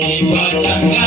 నీ పతంగా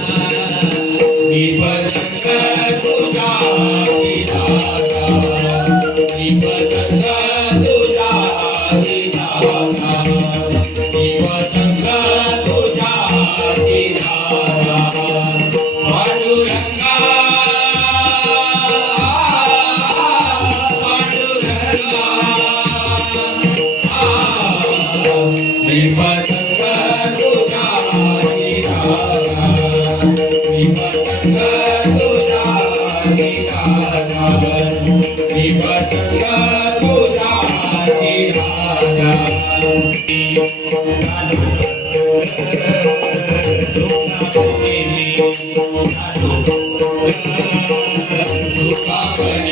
Música Thank you.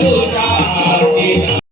तुझा